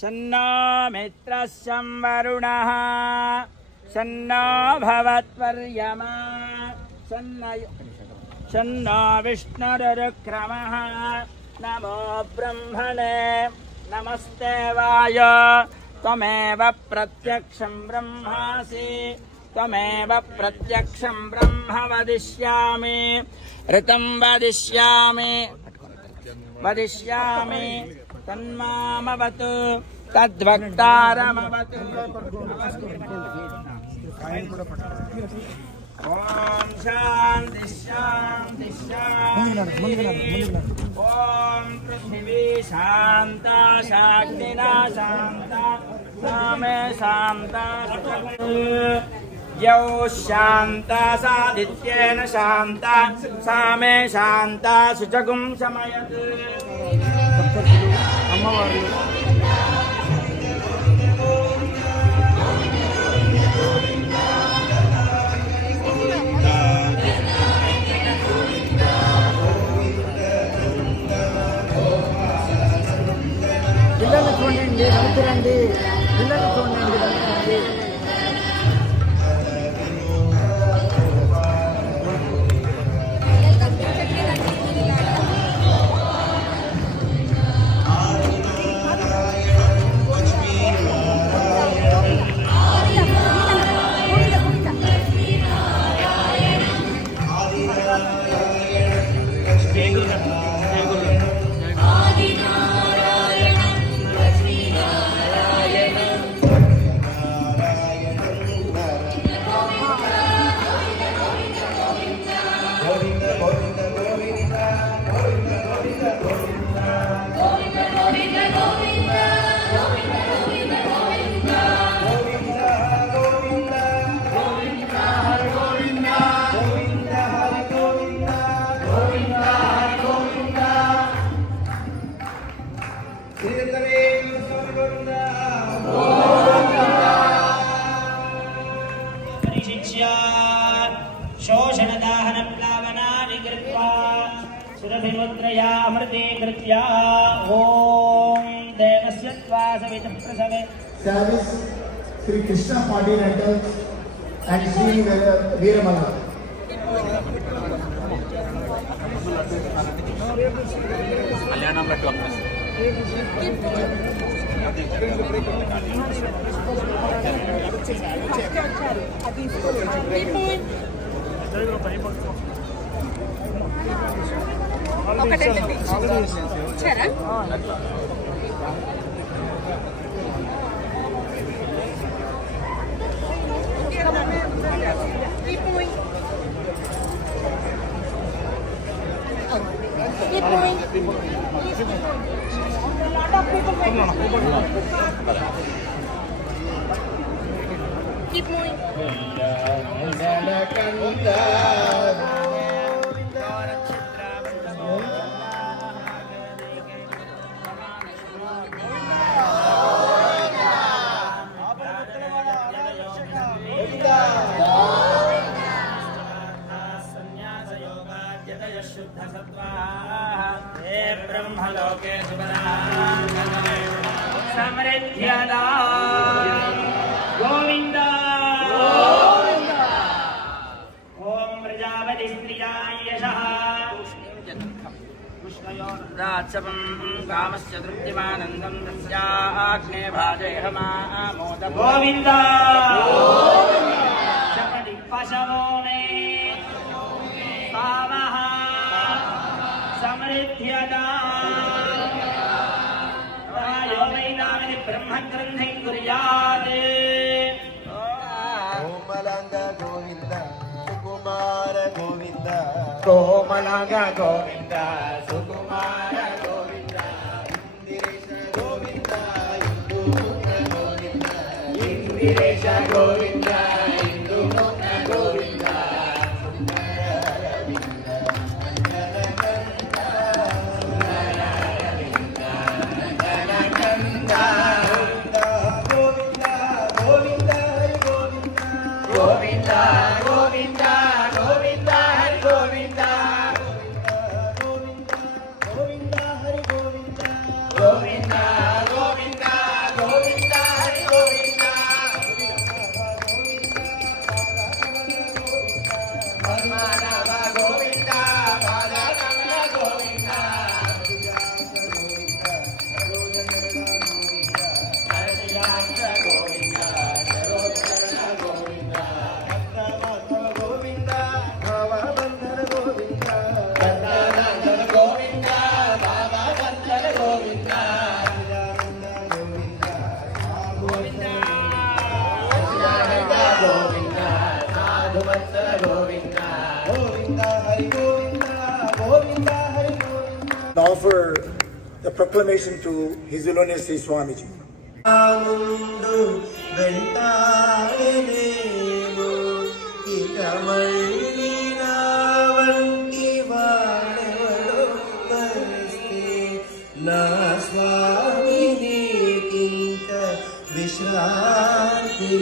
शन्नो मित्रः शं वरुणः शन्नो भवत्वर्यमा शन्नो विष्णुरुक्रमः नमो ब्रह्मणे नमस्ते वाय त्वमेव प्रत्यक्षं ब्रह्मासि त्वमेव प्रत्यक्षं ब्रह्म वदिष्यामि ऋतं वदिष्यामि तन्मामवतु तद्वक्तारमवतु ॐ शान्ति शान्ति शान्ति ॐ पृथिवी शान्ता शान्तिना शान्ता सामे शान्ता यौ शान्ता सादित्येन शान्ता सामे शान्ता शुचगुं शमयत् పిల్లలు చూడండి నవ్వుతురండి పిల్లలు చూడండి నవ్వుతురండి सुरभिमुद्रया अमृते कृत्या ॐ देवस्य त्वासवितः प्रसवे Service Sri Krishna Party Rentals and Sri Veeramalla. Keep moving. ब्रह्मलोके समृद्ध्यदा Govind ओम प्रजापति स्त्रियाय यशः पुष्पयोर्दात्सवं कामस्य तृप्तिमानन्दं तस्याग्ने भाजयहमामोद गोविंद शपथि पशवो मे पावः समृद्ध्यदा ब्रह्मग्रन्थं कुर्यात् कोमलांग गोविंद सुकुमार गोविंद कोमलांग गोविंद सुकुमार Govind Indiresh Govind Indiresh Govind इंदुमुख Govind the proclamation to His Holiness Sri Swamiji. ముందు వెంటాడేనేమో ఇక మళ్ళీ నా వంటి వాడెవడో వస్తే నా స్వామి నీకింక విశ్రాంతి